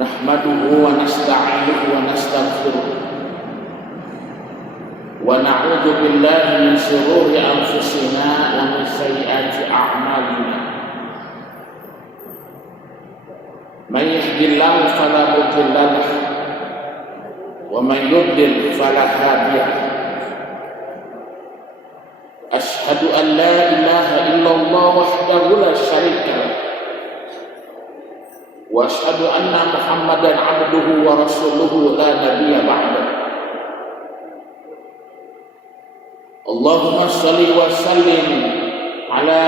Nahmaduhu wa nasta'inuhu wa nastaghfiruh wa na'udzu billahi min shururi anfusina wa min sayyiati a'malina. Man yahdihillahu fala mudilla lahu wa man yudlil fala hadiya lahu. Ashhadu an la ilaha illallah wahdahu la syarika lahu wa ashhadu anna Muhammadan abduhu wa rasuluhu la nabiyya ba'dahu. Allahumma shalli wa sallim ala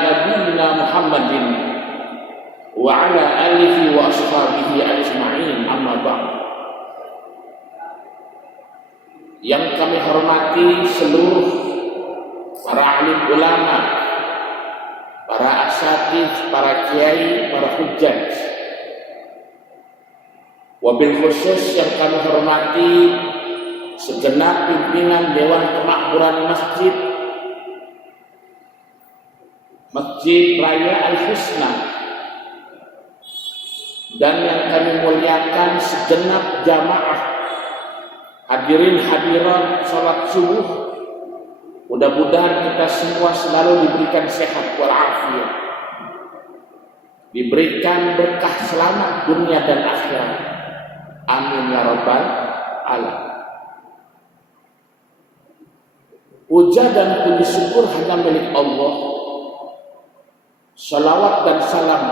nabiyyina Muhammadin wa ala alihi wa ashabihi ajma'in, amma ba'd. Yang kami hormati seluruh para alim ulama, para asatidz, para kiai, para hujjaj, wabil khusus yang kami hormati segenap pimpinan Dewan Kemakmuran Masjid Raya Al-Husna, dan yang kami muliakan segenap jamaah hadirin hadirat salat subuh. Mudah-mudahan kita semua selalu diberikan sehat walafiat, diberikan berkah selamat dunia dan akhirat. Amin ya rabbal alamin. Puja dan puji syukur hanya milik Allah. Salawat dan salam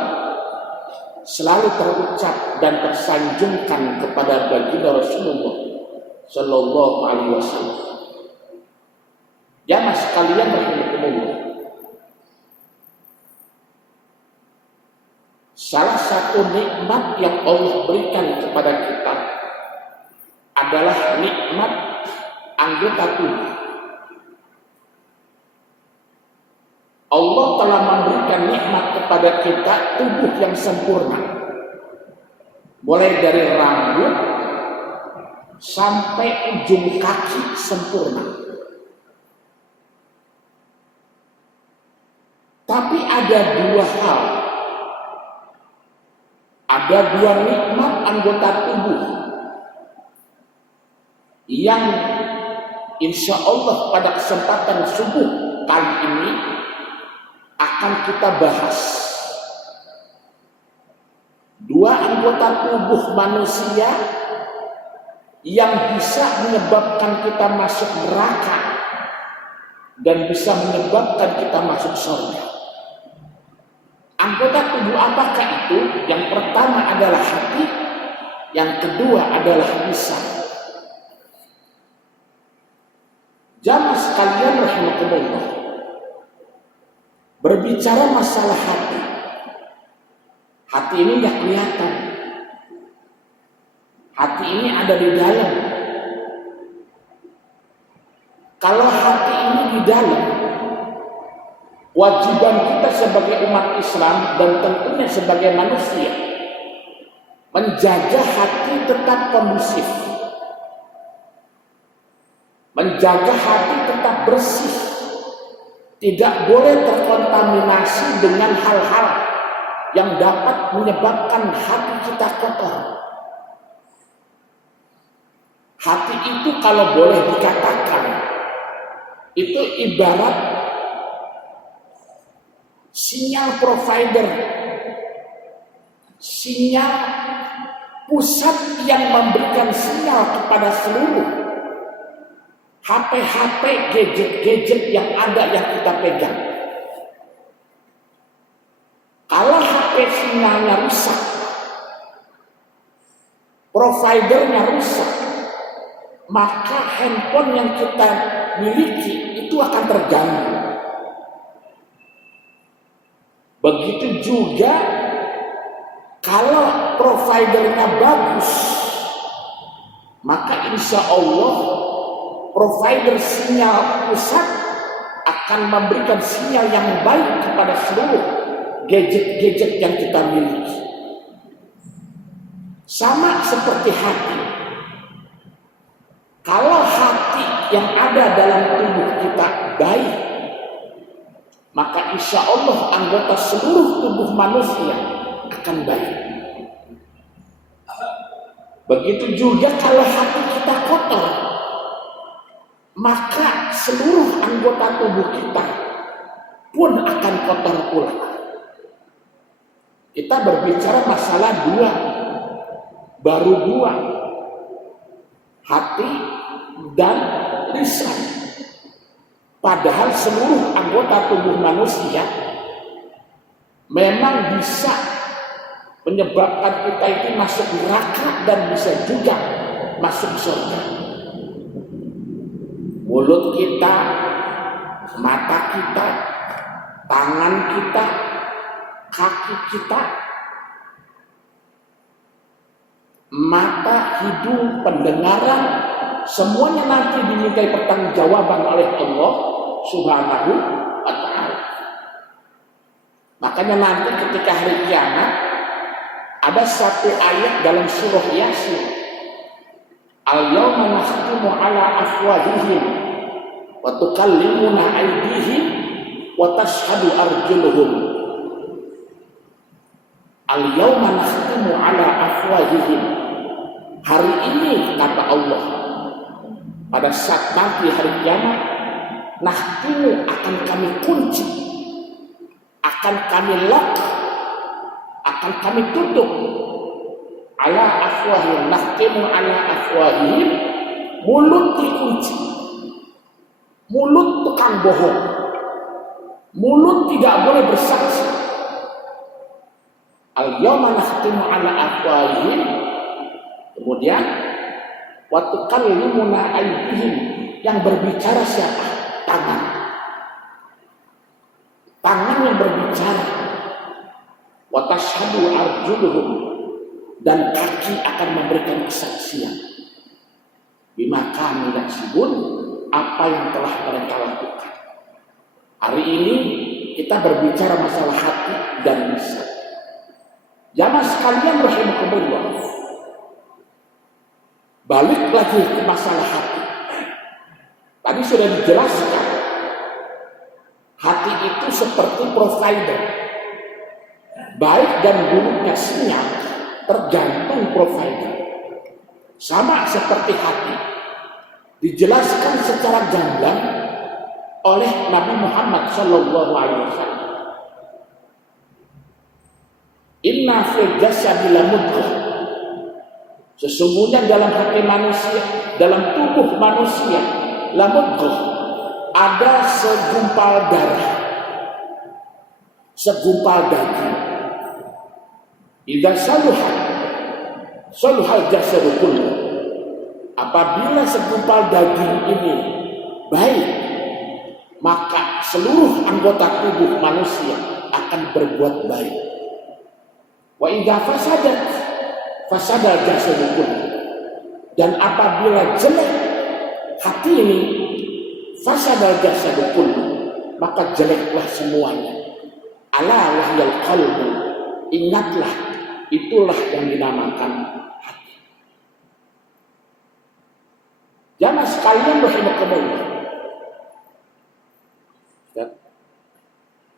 selalu terucap dan tersanjungkan kepada baginda Rasulullah Sallallahu Alaihi Wasallam. Jamaah sekalian rahimakumullah, salah satu nikmat yang Allah berikan kepada kita adalah nikmat anggota tubuh. Allah telah memberikan nikmat kepada kita tubuh yang sempurna, mulai dari rambut sampai ujung kaki sempurna. Tapi ada dua hal, ada dua nikmat anggota tubuh yang insya Allah pada kesempatan subuh kali ini akan kita bahas. Dua anggota tubuh manusia yang bisa menyebabkan kita masuk neraka dan bisa menyebabkan kita masuk surga. Anggota tubuh apakah itu? Yang pertama adalah hati, yang kedua adalah lisan. Jamaah sekalian rahimakumullah, berbicara masalah hati, hati ini tidak kelihatan. Hati ini ada di dalam. Kalau hati ini di dalam, wajiban kita sebagai umat Islam dan tentunya sebagai manusia menjaga hati tetap kondusif, menjaga hati tetap bersih, tidak boleh terkontaminasi dengan hal-hal yang dapat menyebabkan hati kita kotor. Hati itu kalau boleh dikatakan itu ibarat sinyal provider, sinyal pusat yang memberikan sinyal kepada seluruh HP-HP, gadget-gadget yang ada yang kita pegang. Kalau HP sinyalnya rusak, providernya rusak, maka handphone yang kita miliki itu akan terganggu. Begitu juga kalau providernya bagus, maka insya Allah provider sinyal pusat akan memberikan sinyal yang baik kepada seluruh gadget-gadget yang kita miliki. Sama seperti hati. Kalau hati yang ada dalam tubuh kita baik, maka insya Allah anggota seluruh tubuh manusia akan baik. Begitu juga kalau hati kita kotor, maka seluruh anggota tubuh kita pun akan kotor pula. Kita berbicara masalah baru dua, hati dan lisan. Padahal seluruh anggota tubuh manusia memang bisa menyebabkan kita itu masuk neraka dan bisa juga masuk surga. Mulut kita, mata kita, tangan kita, kaki kita, mata, hidung, pendengaran, semuanya nanti dimintai pertanggungjawaban oleh Allah Subhanahu wa ta'ala. Makanya nanti ketika hari kiamat ada satu ayat dalam surah Yasin, al-yawma nakhtimu ala afwahihim wa tukallimuna aydihim wa tashhadu arjuluhum. Al-yawma nakhtimu ala afwahihim. Hari ini kata Allah, pada saat nanti hari kiamat, nakhtimu akan kami kunci, akan kami lock, akan kami tutup. Ala afwahihim, nakhtimu ala afwahihim, mulut dikunci, mulut tukang bohong, mulut tidak boleh bersaksi. Al-yawma nakhtimu ala afwahihim, kemudian wa tukallimuna aydihim, yang berbicara siapa? Tangan. Tangan yang berbicara. Wa tashhadu arjuluhum, dan kaki akan memberikan kesaksian. Bima kanu yaksibun, apa yang telah mereka lakukan. Hari ini kita berbicara masalah hati dan lisan. Jamaah sekalian rahimakumullah, balik lagi ke masalah hati. Tadi sudah dijelaskan, hati itu seperti provider. Baik dan buruknya sinyal tergantung provider. Sama seperti hati, dijelaskan secara gamblang oleh Nabi Muhammad SAW. Inna fil jasadi lamudghah, sesungguhnya dalam hati manusia, dalam tubuh manusia, lamudghah, ada segumpal darah, segumpal daging. Idza saluhal jasadu kullu, apabila segumpal daging ini baik, maka seluruh anggota tubuh manusia akan berbuat baik. Wa idza fasadal jasadu kullu, dan apabila jelek hati ini, fasadal jasadu kullu, maka jeleklah semuanya. Ala wahyal qalbu, ingatlah, itulah yang dinamakan hati. Jamaah sekalian rahimakumullah,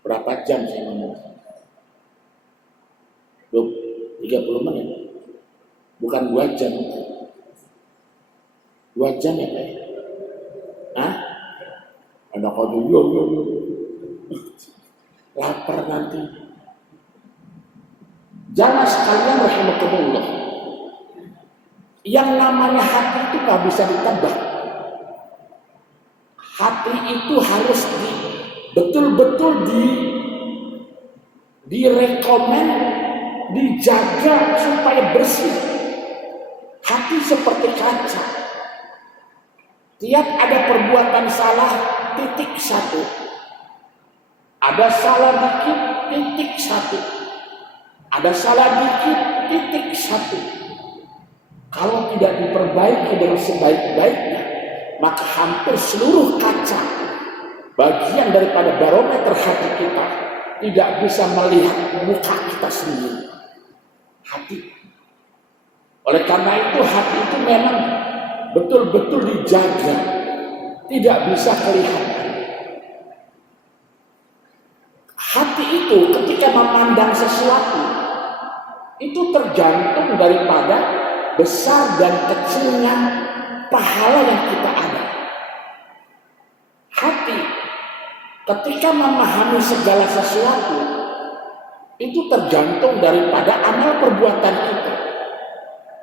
berapa jam saya ngomong? 30 menit, bukan 2 jam. 2 jam ya Pak? Hah? Anak kau yo. Lapar nanti. Jamaah sekalian rahimakumullah, yang namanya hati itu gak bisa ditebak. Hati itu harus betul-betul direkomen, dijaga supaya bersih. Hati seperti kaca. Tiap ada perbuatan salah, titik satu. Ada salah dikit, titik satu. Ada salah dikit, titik satu. Kalau tidak diperbaiki dengan sebaik-baiknya, maka hampir seluruh kaca, bagian daripada barometer hati kita, tidak bisa melihat muka kita sendiri. Hati. Oleh karena itu hati itu memang betul-betul dijaga, tidak bisa kelihatan. Hati itu ketika memandang sesuatu, itu tergantung daripada besar dan kecilnya pahala yang kita ada. Hati ketika memahami segala sesuatu itu tergantung daripada amal perbuatan kita.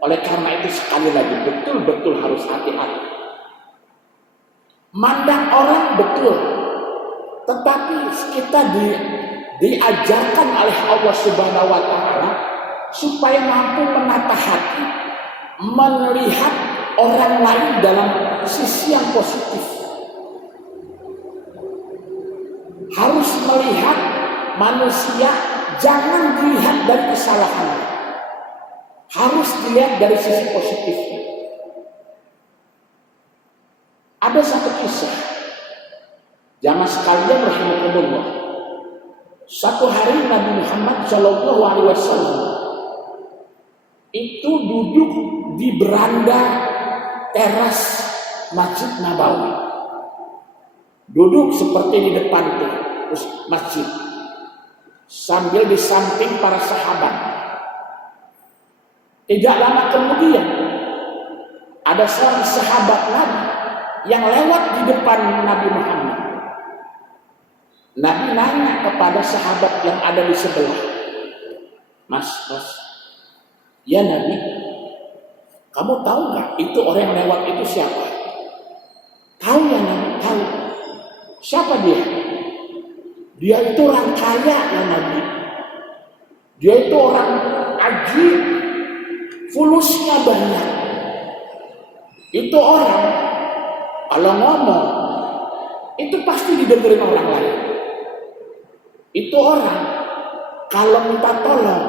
Oleh karena itu sekali lagi betul-betul harus hati-hati. Mandang orang betul, tetapi kita diajarkan oleh Allah Subhanahu wa Ta'ala supaya mampu menata hati, melihat orang lain dalam sisi yang positif. Harus melihat manusia, jangan dilihat dari kesalahannya, harus dilihat dari sisi positifnya. Ada satu kisah, jamaah sekalian rahimakumullah. Satu hari Nabi Muhammad SAW itu duduk di beranda teras Masjid Nabawi, duduk seperti di depan masjid, sambil di samping para sahabat. Tidak lama kemudian ada seorang sahabat Nabi yang lewat di depan Nabi Muhammad. Nabi nanya kepada sahabat yang ada di sebelah, Mas, ya Nabi, kamu tahu nggak itu orang yang lewat itu siapa? Tahu ya Nabi, tahu. Siapa dia? Dia itu orang kaya ya Nabi. Dia itu orang ajib, fulusnya banyak. Itu orang kalau ngomong itu pasti didengerin orang lain. Itu orang kalau minta tolong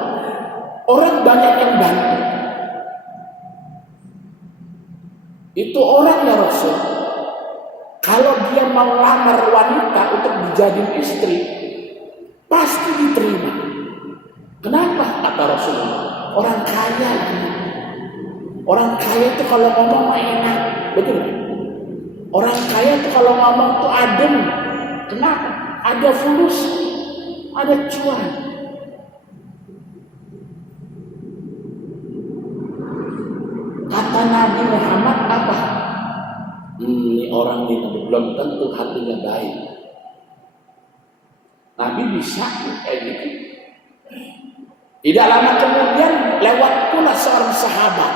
orang banyak yang bantu. Itu orang ya Rasul, kalau dia mau lamar wanita untuk dijadiin istri pasti diterima. Kenapa? Kata Rasulullah, orang kaya ini. Orang kaya itu kalau ngomong enak, betul? Orang kaya itu kalau ngomong tuh adem. Kenapa? Ada fulus, ada cuan. Kata Nabi Muhammad apa? Ini orang ini belum tentu hatinya baik. Nabi bisa kayak gitu. Tidak lama kemudian lewat pula seorang sahabat.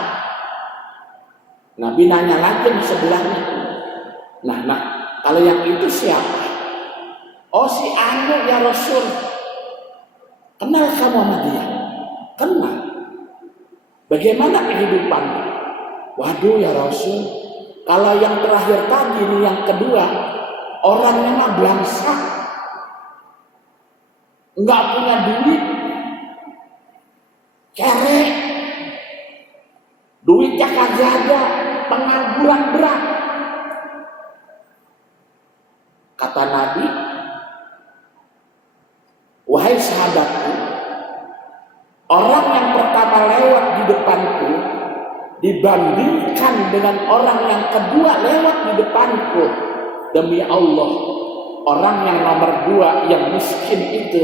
Nabi nanya lagi di sebelahnya. Nah, kalau yang itu siapa? Oh, si Anu ya Rasul. Kenal kamu sama dia? Kenal. Bagaimana kehidupannya? Waduh ya Rasul, kalau yang terakhir tadi ini yang kedua, orangnya mah belangsak, nggak punya duit, kere, duitnya kagak ada, pengangguran berat. Kata Nabi, wahai sahabatku, orang yang pertama lewat di depanku dibandingkan dengan orang yang kedua lewat di depanku, demi Allah, orang yang nomor 2 yang miskin itu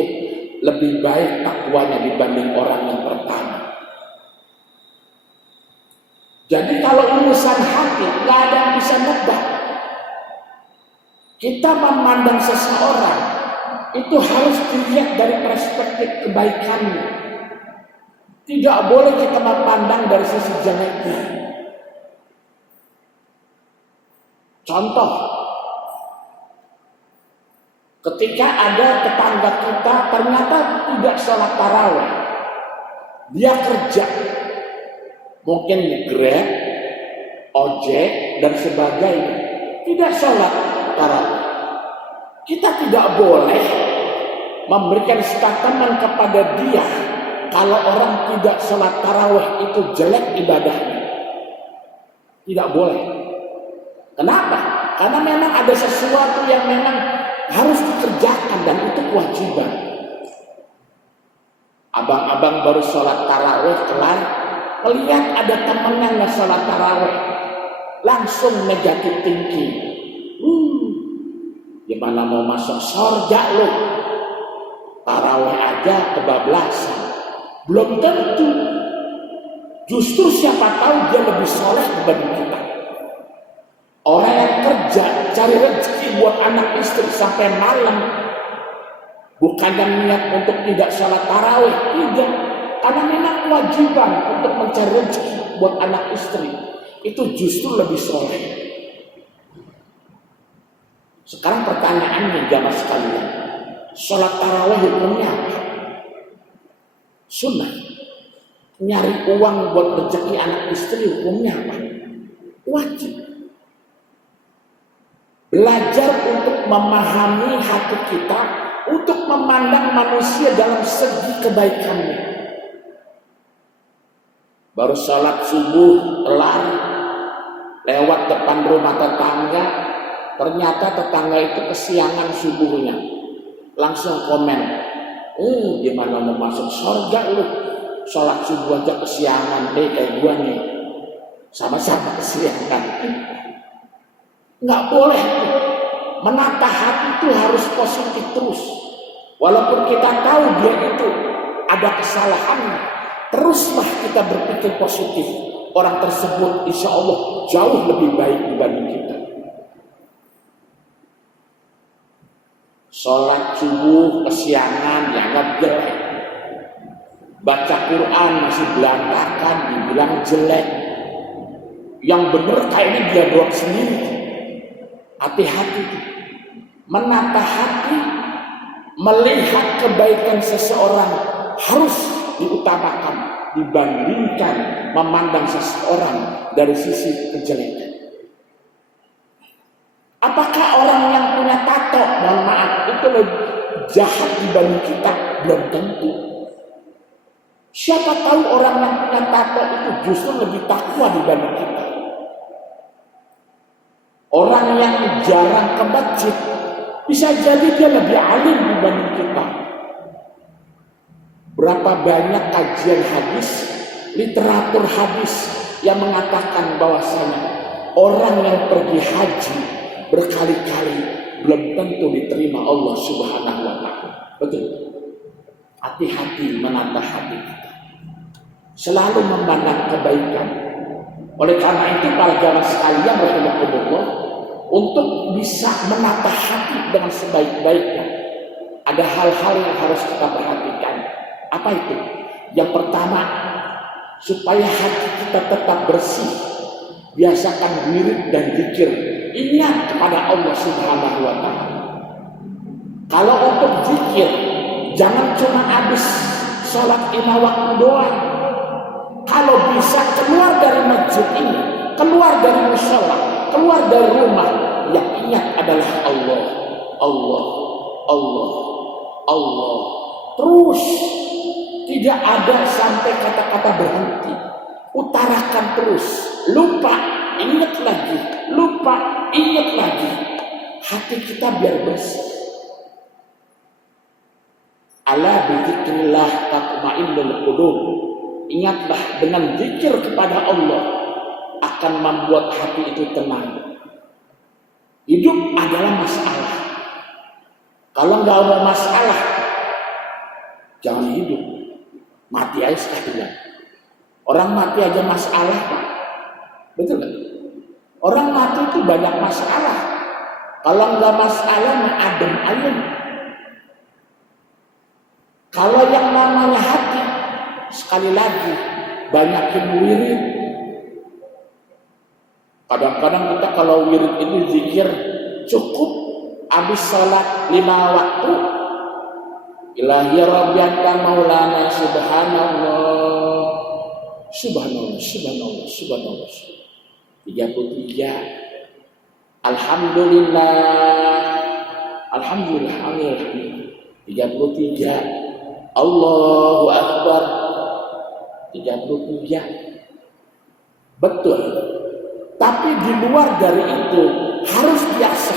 lebih baik takwanya dibanding orang yang pertama. Jadi kalau urusan hati nggak ada yang bisa nebak. Kita memandang seseorang itu harus dilihat dari perspektif kebaikannya. Tidak boleh kita memandang dari sisi jeleknya. Contoh, ketika ada tetangga kita ternyata tidak sholat tarawih, dia kerja, mungkin Grab, ojek dan sebagainya, tidak sholat tarawih. Kita tidak boleh memberikan statement kepada dia kalau orang tidak sholat tarawih itu jelek ibadahnya. Tidak boleh. Kenapa? Karena memang ada sesuatu yang memang harus dikerjakan dan itu kewajiban. Abang-abang baru sholat tarawih kelar, melihat ada temennya nggak sholat tarawih, langsung negatif thinking. Gimana mau masuk surga lo? Tarawih aja kebablasan. Belum tentu. Justru siapa tahu dia lebih soleh dibanding kita. Orang yang kerja cari rezeki buat anak istri sampai malam, bukannya niat untuk tidak sholat tarawih, tidak, karena memang kewajiban untuk mencari rezeki buat anak istri, itu justru lebih soleh. Sekarang pertanyaannya jamaah sekalian, sholat tarawih hukumnya apa? Sunnah. Nyari uang buat rezeki anak istri hukumnya apa? Wajib. Belajar untuk memahami hati kita, untuk memandang manusia dalam segi kebaikannya. Baru sholat subuh kelar, lewat depan rumah tetangga, ternyata tetangga itu kesiangan subuhnya. Langsung komen, gimana mau masuk surga lu? Sholat subuh aja kesiangan deh kayak gua nih. Sama-sama kesiangan. Nggak boleh. Menata hati itu harus positif terus. Walaupun kita tahu dia itu ada kesalahan, teruslah kita berpikir positif. Orang tersebut insya Allah jauh lebih baik dibanding kita. Sholat subuh kesiangan dianggap jelek. Baca Quran masih berantakan dibilang jelek. Yang benar kayaknya dia doang sendiri. Hati-hati, menata hati, melihat kebaikan seseorang harus diutamakan dibandingkan memandang seseorang dari sisi kejelekan. Apakah orang yang punya tato, mohon maaf, itu lebih jahat dibanding kita? Belum tentu. Siapa tahu orang yang punya tato itu justru lebih takwa dibanding kita. Orang yang jarang ke masjid bisa jadi dia lebih alim dibanding kita. Berapa banyak kajian hadis, literatur hadis yang mengatakan bahwasanya orang yang pergi haji berkali-kali belum tentu diterima Allah Subhanahu wa Ta'ala. Betul. Hati-hati menata hati kita. Selalu memandang kebaikan. Oleh karena itu para jamaah sekalian rahimakumullah, untuk bisa menata hati dengan sebaik-baiknya, ada hal-hal yang harus kita perhatikan. Apa itu? Yang pertama, supaya hati kita tetap bersih, biasakan wirid dan zikir. Ingat kepada Allah Subhanahu wa Ta'ala. Kalau untuk zikir, jangan cuma habis sholat 5 waktu doang. Kalau bisa keluar dari masjid ini, keluar dari mushola, keluar dari rumah, yang ingat adalah Allah, Allah, Allah, Allah. Terus tidak ada sampai kata-kata berhenti. Utarakan terus. Lupa, ingat lagi. Lupa, ingat lagi. Hati kita biar bersih. Ala bidzikrillah tatma'innul qulub. Ingatlah dengan zikir kepada Allah akan membuat hati itu tenang. Hidup adalah masalah. Kalau nggak mau masalah, jangan hidup. Mati aja sekalian. Orang mati aja masalah, Pak. Betul kan? Orang mati itu banyak masalah. Kalau nggak masalah, adem ayem. Kalau yang namanya hati, sekali lagi, banyakin wirid. Kadang-kadang kita kalau wirid ini zikir cukup habis sholat 5 waktu. Ilahi Rabbiyaka Maulana Subhanallah, Subhanallah, Subhanallah, Subhanallah. 33. Alhamdulillah, Alhamdulillah, Alhamdulillah. 33. Allahu Akbar. 33. Betul. Tapi di luar dari itu harus biasa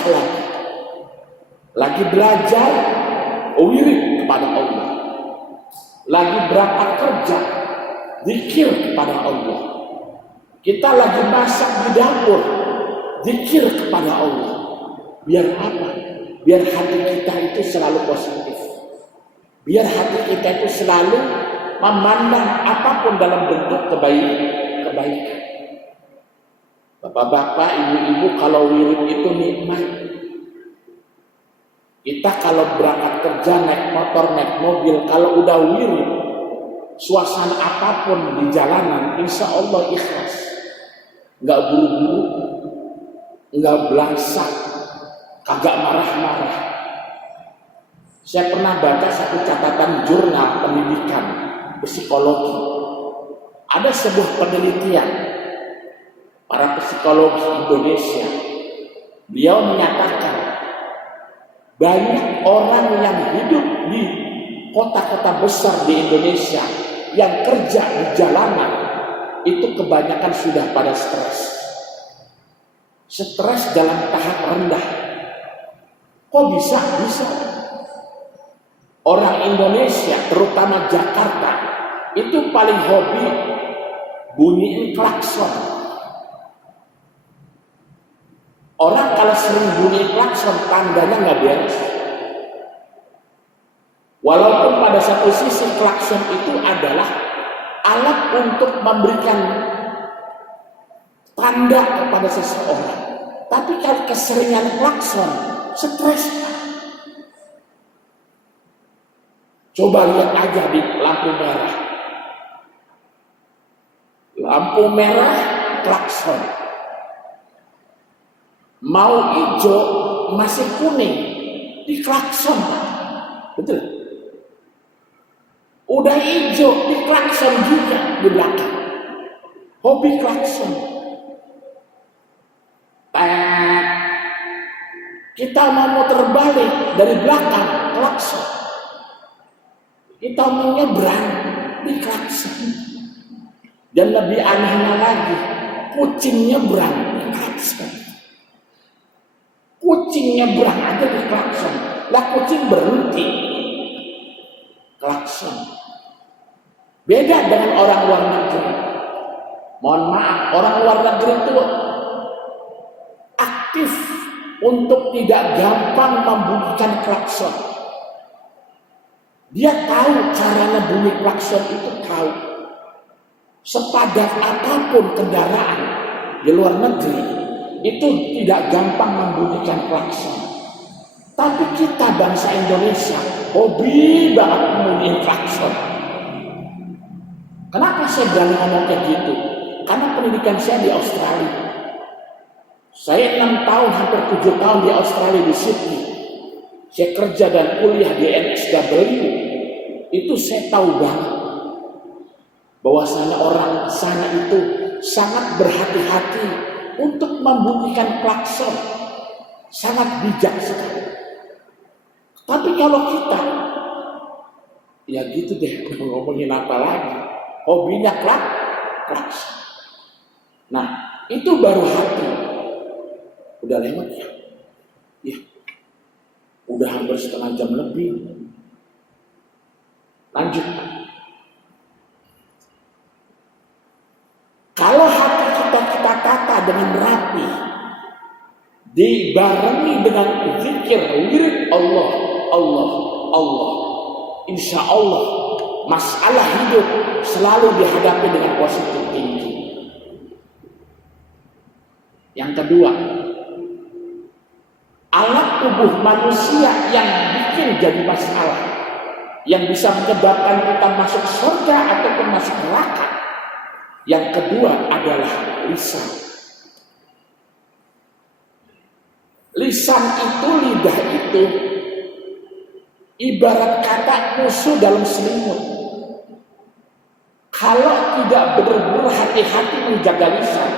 lagi belajar wirid kepada Allah, lagi berangkat kerja zikir kepada Allah, kita lagi masak di dapur zikir kepada Allah. Biar apa? Biar hati kita itu selalu positif, biar hati kita itu selalu memandang apapun dalam bentuk kebaikan. Bapak-bapak, ibu-ibu, kalau wirid itu nikmat. Kita kalau berangkat kerja naik motor, naik mobil, kalau udah wirid, suasana apapun di jalanan, insya Allah ikhlas. Nggak buru-buru, nggak belangsak, kagak marah-marah. Saya pernah baca satu catatan jurnal pendidikan psikologi. Ada sebuah penelitian para psikologi Indonesia. Beliau menyatakan banyak orang yang hidup di kota-kota besar di Indonesia yang kerja di jalanan itu kebanyakan sudah pada stres. Stres dalam tahap rendah. Kok bisa? Bisa. Orang Indonesia, terutama Jakarta, itu paling hobi bunyiin klakson. Orang kalau sering bunyi klakson, tandanya nggak beres. Walaupun pada satu sisi klakson itu adalah alat untuk memberikan tanda kepada seseorang. Tapi kalau keseringan klakson, stres. Coba lihat aja di lampu merah. Lampu merah, klakson. Mau hijau, masih kuning, di klakson. Betul? Udah hijau, di klakson juga di belakang. Hobi klakson. Kita mau muter balik dari belakang, klakson. Kita mau nyebrang, di klakson. Dan lebih anehnya lagi, kucing nyebrang, di klakson. Kucing nyebrang aja di klakson. Lah kucing berhenti, klakson. Beda dengan orang luar negeri. Mohon maaf, orang luar negeri itu aktif untuk tidak gampang membunyikan klakson. Dia tahu caranya bunyi klakson itu tahu. Sepadat apapun kendaraan di luar negeri itu tidak gampang membunyikan klakson. Tapi kita bangsa Indonesia hobi banget membunyikan klakson. Kenapa saya berani ngomong kayak gitu? Karena pendidikan saya di Australia. Saya 6 tahun, hampir 7 tahun di Australia, di Sydney. Saya kerja dan kuliah di NSW. Itu saya tahu banget bahwasanya orang sana itu sangat berhati-hati untuk membunyikan klakson. Sangat bijak sekali. Tapi kalau kita, ya gitu deh, ngomongin apa lagi? Hobinya klakson. Nah, itu baru hati. Udah lewat ya? Ya. Udah hampir setengah jam lebih. Lanjut. Kalau hati kita tata dengan rapi, dibarengi dengan zikir, wirid Allah, insya Allah masalah hidup selalu dihadapi dengan positif tinggi. Yang kedua, alat tubuh manusia yang bikin jadi masalah, yang bisa menyebabkan kita masuk surga ataupun masuk neraka. Yang kedua adalah lisan. Lisan itu, lidah itu ibarat kata musuh dalam selimut. Kalau tidak benar-benar hati-hati menjaga lisan,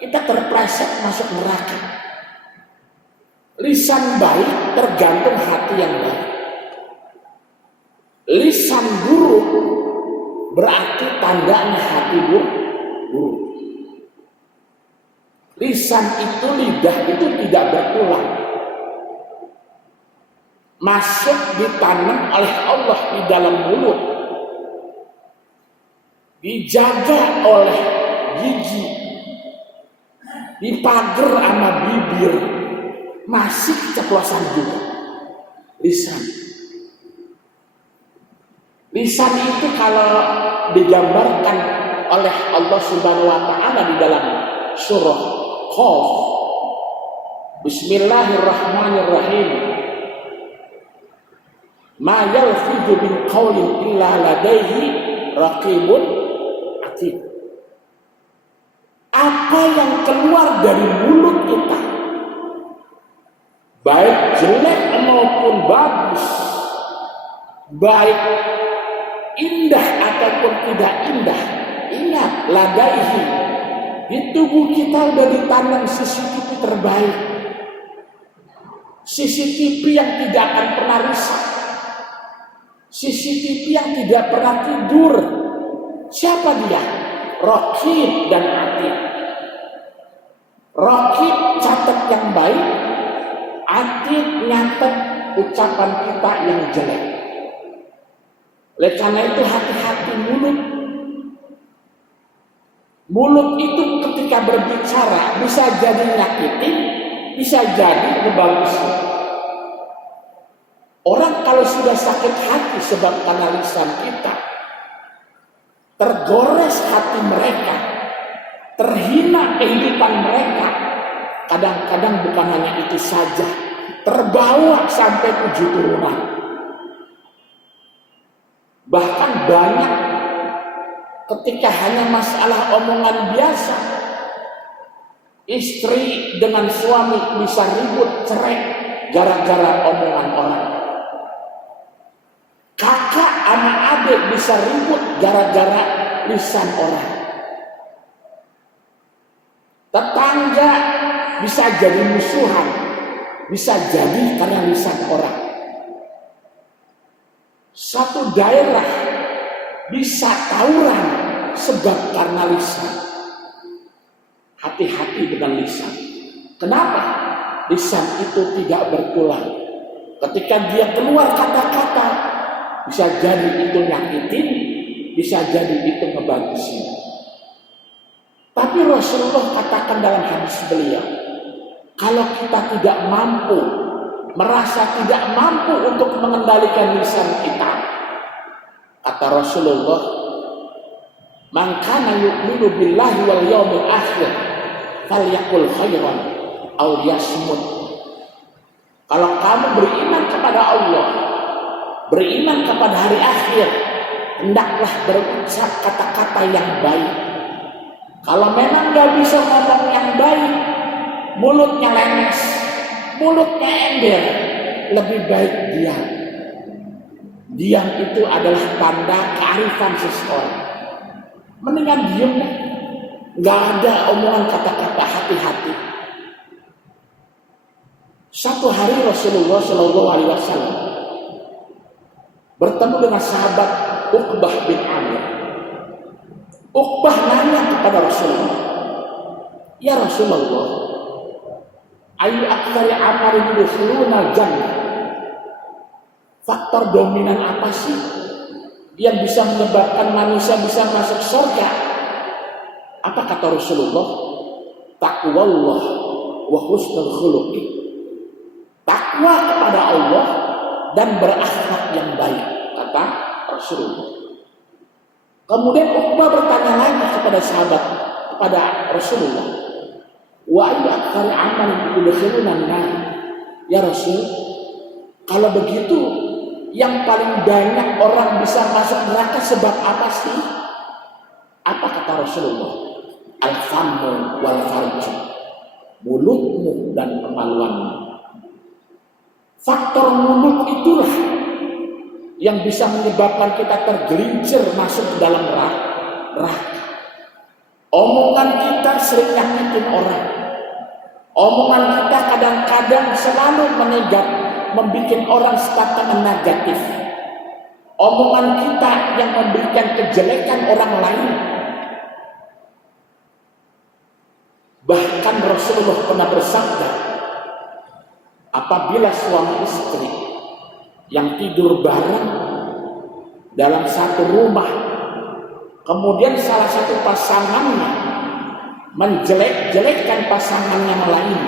kita terpleset masuk neraka. Lisan baik tergantung hati yang baik. Lisan buruk berarti tandanya hati buruk. Lisan itu, lidah itu tidak bertulang. Masuk ditanam oleh Allah di dalam mulut. Dijaga oleh gigi. Dipager sama bibir. Masih keceplosan juga. Lisan. Lisan itu kalau digambarkan oleh Allah Subhanahu wa taala di dalam surah Qaf. Bismillahirrahmanirrahim. Ma yalfidu min qaulin illa ladaihi raqibun atid. Apa yang keluar dari mulut kita, baik jelek maupun bagus, baik indah ataupun tidak indah, ingat ladaihi, di tubuh kita udah ditanam CCTV terbaik, CCTV yang tidak akan pernah rusak, CCTV yang tidak pernah tidur. Siapa dia? Raqib dan atid. Raqib catat yang baik, atid nyatet ucapan kita yang jelek. Oleh karena itu hati-hati mulut. Mulut itu ketika berbicara bisa jadi nyakitin, bisa jadi ngebagusin. Orang kalau sudah sakit hati sebab karena lisan kita, tergores hati mereka, terhina kehidupan mereka, kadang-kadang bukan hanya itu saja, terbawa sampai 7 turunan. Bahkan banyak ketika hanya masalah omongan biasa, istri dengan suami bisa ribut cerai gara-gara omongan orang. Kakak sama adik bisa ribut gara-gara lisan orang. Tetangga bisa jadi musuhan, bisa jadi karena lisan orang. Satu daerah bisa tawuran sebab karena lisan. Hati-hati dengan lisan. Kenapa? Lisan itu tidak berpulang. Ketika dia keluar kata-kata, bisa jadi itu nyakitin, bisa jadi itu ngebagusin. Tapi Rasulullah katakan dalam hadis beliau, kalau kita tidak mampu, merasa tidak mampu untuk mengendalikan lisan kita, kata Rasulullah, man kana yu'minu billahi wal yawmil akhir falyaqul khairan aw liyasmut. Kalau kamu beriman kepada Allah, beriman kepada hari akhir, hendaklah berucap kata-kata yang baik. Kalau memang gak bisa ngomong yang baik, mulutnya lemes, mulutnya ember, lebih baik diam. Diam itu adalah tanda kearifan seseorang. Mendingan diam deh, gak ada omongan kata-kata, hati-hati. Satu hari Rasulullah SAW bertemu dengan sahabat Uqbah bin Amir. Uqbah nanya kepada Rasulullah, ya Rasulullah, ayu aktsari amalin yudkhiluna jannah. Faktor dominan apa sih yang bisa menyebabkan manusia bisa masuk surga? Apa kata Rasulullah? Taqwallah wa husnul khuluqi. Takwa kepada Allah dan berakhlak yang baik, kata Rasulullah. Kemudian Uqbah bertanya lagi kepada sahabat, kepada Rasulullah, wa ayu aktsari amalin yudkhiluna nar. Ya Rasul, kalau begitu yang paling banyak orang bisa masuk neraka sebab apa sih? Apa kata Rasulullah? Al-famu wal farju, mulutmu dan kemaluanmu. Faktor mulut itulah yang bisa menyebabkan kita tergelincir masuk ke dalam neraka. Omongan kita sering nyakitin orang. Omongan kita kadang-kadang selalu membuat orang statement negatif. Omongan kita yang memberikan kejelekan orang lain. Bahkan Rasulullah pernah bersabda, apabila suami istri yang tidur bareng dalam satu rumah, kemudian salah satu pasangannya menjelek-jelekkan pasangan yang lain,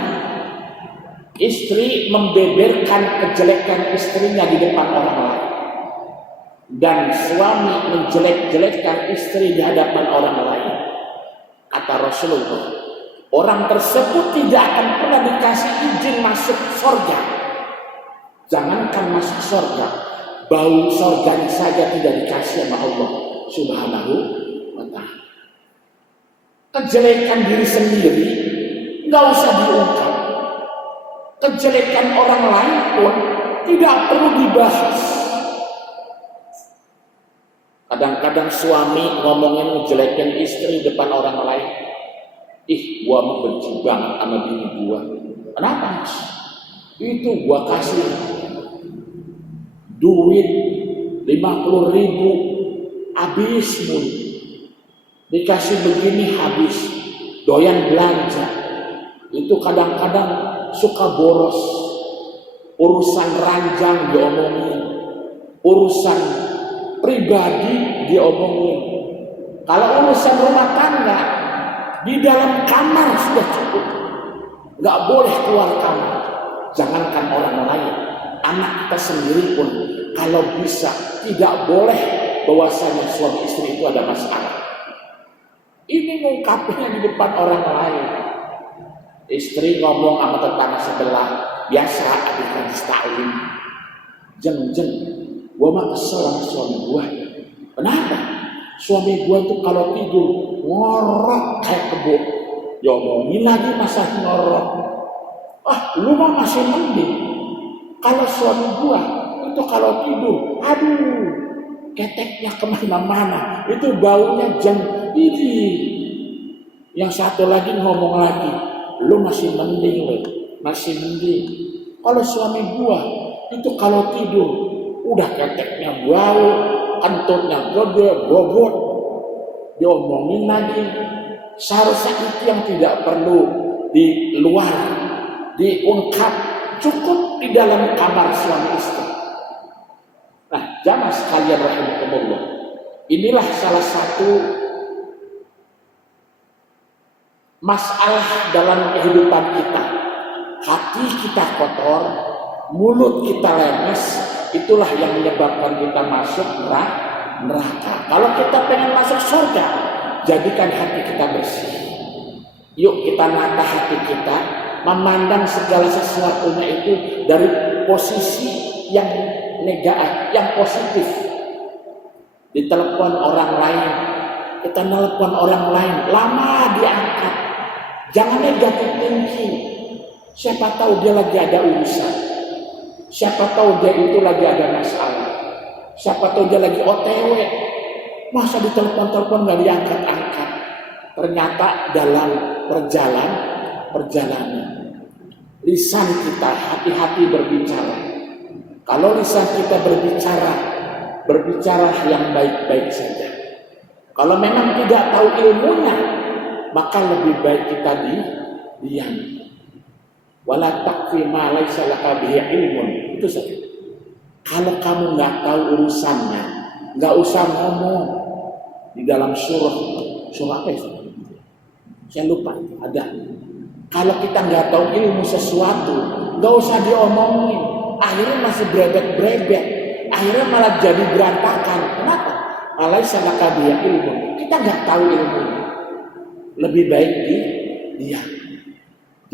istri membeberkan kejelekan istrinya di depan orang lain, dan suami menjelek-jelekkan istri di hadapan orang lain, kata Rasulullah, orang tersebut tidak akan pernah dikasih izin masuk surga. Jangankan masuk surga, bau surganya saja tidak dikasih sama Allah Subhanahu wa ta'ala. Kejelekan diri sendiri nggak usah diungkap. Kejelekan orang lain pun tidak perlu dibahas. Kadang-kadang suami ngomongin ngejelekin istri depan orang lain. Ih, gua mau benci banget sama bini gua. Kenapa? Itu gua kasih duit 50.000 habis mulu. Dikasih begini habis. Doyan belanja. Itu kadang-kadang suka boros. Urusan ranjang diomongin. Urusan pribadi diomongin. Kalau urusan rumah tangga, di dalam kamar sudah cukup. Nggak boleh keluar kamar. Jangankan orang lain, anak kita sendiri pun kalau bisa tidak boleh bahwasanya suami istri itu ada masalah. Ini ngungkapinnya di depan orang lain. Istri ngomong sama tetangga sebelah, biasa adik hadis ta'lim. Jeng, gua mah kesel sama suami gua. Kenapa? Suami gua tuh kalau tidur ngorok kayak kebo. Diomongin lagi masa ngorok. Ah, lu mah masih mending. Kalau suami gua itu kalau tidur, aduh, keteknya kemana-mana. Itu baunya jeng ini. Yang satu lagi ngomong lagi, lu masih mending, we. Masih mending. Kalau suami gua itu kalau tidur udah keteknya bau, kentutnya gede, bobot. Diomongin lagi. Seharusnya itu yang tidak perlu di luar, diungkap, cukup di dalam kamar suami istri. Nah, jamaah sekalian rahimakumullah, inilah salah satu masalah dalam kehidupan kita. Hati kita kotor, mulut kita lemes, itulah yang menyebabkan kita masuk neraka. Kalau kita pengen masuk surga, jadikan hati kita bersih. Yuk kita nata hati kita, memandang segala sesuatunya itu dari posisi yang negatif, yang positif. Ditelepon orang lain, kita nelpon orang lain, lama diangkat. Jangan negatif thinking. Siapa tahu dia lagi ada urusan. Siapa tahu dia itu lagi ada masalah. Siapa tahu dia lagi OTW. Masa ditelepon-telepon gak diangkat-angkat. Ternyata dalam perjalanan lisan kita hati-hati berbicara. Kalau lisan kita berbicara yang baik-baik saja. Kalau memang tidak tahu ilmunya, maka lebih baik kita diam. Wala takfi ma laisa laka bihi ilmun. Itu saja. Kalau kamu nggak tahu urusannya, nggak usah ngomong. Di dalam surah apa itu? Saya lupa, ada. Kalau kita nggak tahu ilmu sesuatu, nggak usah diomongin. Akhirnya masih brebek. Akhirnya malah jadi berantakan. Kenapa? Laisa laka bihi ilmun. Kita nggak tahu ilmunya. Lebih baik diam.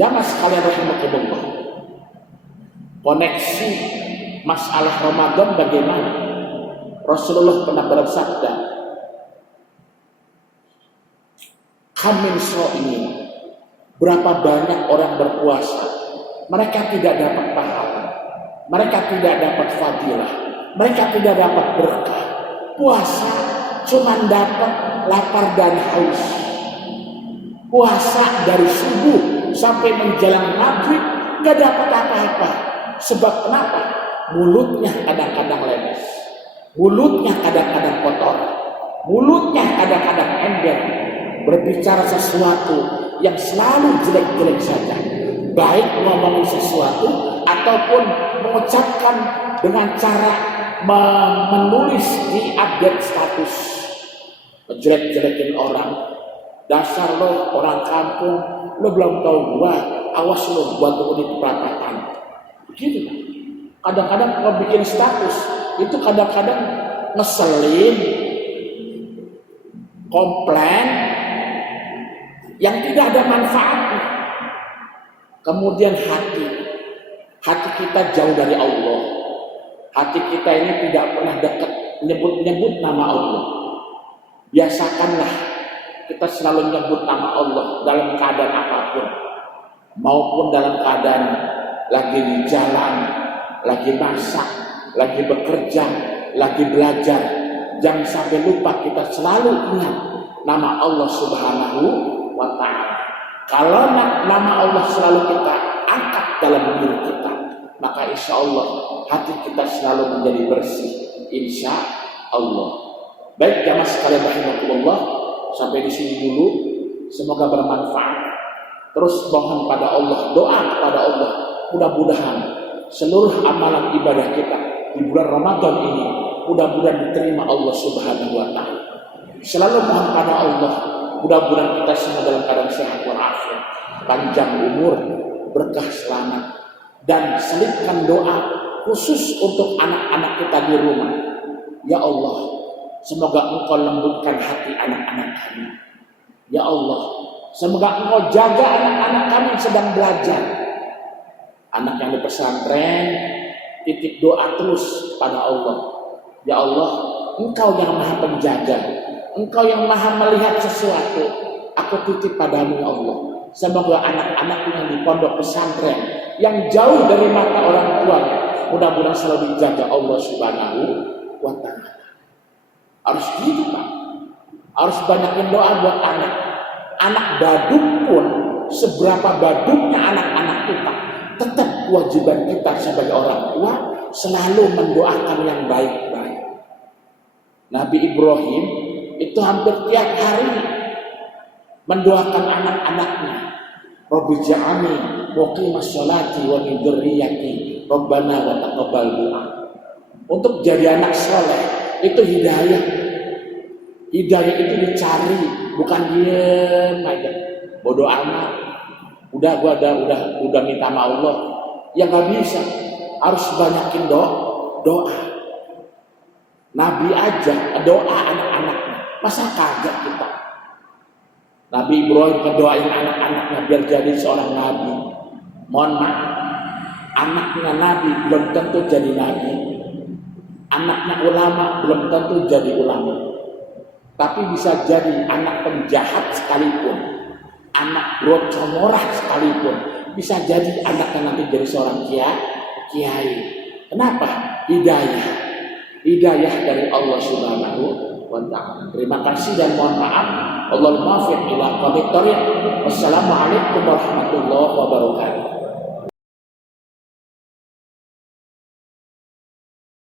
Jamaah sekalian rahimakumullah. Koneksi masalah Ramadan bagaimana? Rasulullah pernah bersabda, "Kamin ini berapa banyak orang berpuasa, mereka tidak dapat pahala, mereka tidak dapat fadilah, mereka tidak dapat berkah. Puasa cuma dapat lapar dan haus. Puasa dari subuh sampai menjelang maghrib gak dapat apa-apa. Sebab kenapa? Mulutnya kadang-kadang lemes, mulutnya kadang-kadang kotor, mulutnya kadang-kadang ember, berbicara sesuatu yang selalu jelek-jelek saja, baik ngomongin sesuatu ataupun mengucapkan dengan cara menulis di update status, jelek-jelekin orang. Dasar lo orang kampung, lo belum tahu gua, awas lo gua tunggu di perapatan. Begitu kan? Kadang-kadang kalau bikin status itu kadang-kadang ngeselin, komplain, yang tidak ada manfaatnya. Kemudian hati kita jauh dari Allah. Hati kita ini tidak pernah dekat nyebut-nyebut nama Allah. Biasakanlah kita selalu nyebut nama Allah dalam keadaan apapun, maupun dalam keadaan lagi di jalan, lagi masak, lagi bekerja, lagi belajar. Jangan sampai lupa kita selalu ingat nama Allah Subhanahu wa Ta'ala. Kalau nama Allah selalu kita angkat dalam diri kita, maka insya Allah hati kita selalu menjadi bersih, insya Allah. Baik jamaah sekalian rahimakumullah, sampai di sini dulu. Semoga bermanfaat. Terus mohon pada Allah, doa kepada Allah, mudah-mudahan seluruh amalan ibadah kita di bulan Ramadan ini mudah-mudahan diterima Allah Subhanahu wa Ta'ala. Selalu mohon pada Allah, mudah-mudahan kita semua dalam keadaan sehat walafiat, panjang umur, berkah selamat, dan selipkan doa khusus untuk anak-anak kita di rumah. Ya Allah, semoga Engkau lembutkan hati anak-anak kami. Ya Allah, semoga Engkau jaga anak-anak kami yang sedang belajar. Anak yang di pesantren, titip doa terus pada Allah. Ya Allah, Engkau yang maha penjaga, Engkau yang maha melihat sesuatu. Aku titip padamu ya Allah. Semoga anak-anak yang di pondok pesantren, yang jauh dari mata orang tuanya, mudah-mudahan selalu dijaga Allah Subhanahu wa Ta'ala. Harus gitu Pak. Harus banyakin doa buat anak. Anak baduk pun, seberapa baduknya anak-anak kita, tetap kewajiban kita sebagai orang tua selalu mendoakan yang baik-baik. Nabi Ibrahim itu hampir tiap hari mendoakan anak-anaknya. Rabbi ja'alni muqimas sholati wa min dzurriyyati rabbana wa taqabbal du'a. Untuk jadi anak soleh itu hidayah. Hidayah itu dicari, bukan diem aja. Bodoh amat. Udah minta sama Allah. Ya nggak bisa. Harus banyakin doa. Nabi aja doa anak-anaknya. Masa kagak kita? Nabi Ibrahim mendoain anak-anaknya biar jadi seorang nabi. Mohon maaf, anaknya nabi belum tentu jadi nabi. Anaknya ulama belum tentu jadi ulama. Tapi bisa jadi anak penjahat sekalipun, anak brocomorah sekalipun, bisa jadi anaknya nanti jadi seorang kiai. Kenapa? Hidayah dari Allah Subhanahu wa Ta'ala. Terima kasih dan mohon maaf. Allahumma fiq ila qadit thariq. Wassalamualaikum warahmatullahi wabarakatuh.